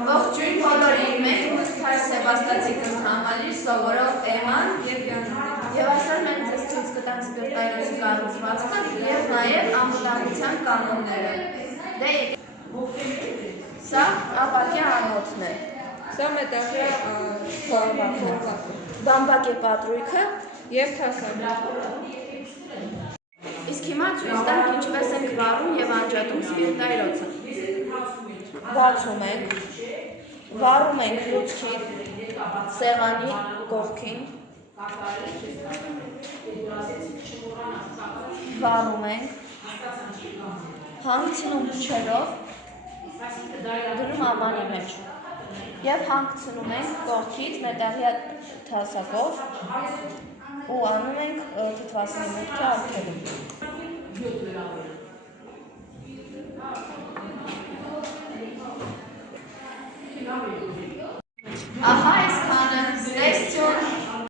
Ողջույն բոլորին, մենք Մուսթար Սեբաստացիկն համալիր սովորող Էման և այսօր մենք ձեզ ցույց կտանք սպիրտայրոցի կառուցվածքը և նաև անվտանգության կանոնները։ Սա ապակյա անոթն է։ Սա մետաղյա փողակն է։ Բամբակե պատրույգը և թասանը։ Իսկ հիմա ցույց տանք ինչպես ենք վառում և անջատում սպիրտայրոցը։ Բացում ենք, վառում ենք լուցկի սեղանի կողքին, վառում ենք, հանգցնում փչերով, դնում ամանի մեջ և հանգցնում ենք կողքից մետաղյա թասակով ու անում ենք թթվասնի մուտքը արգելում։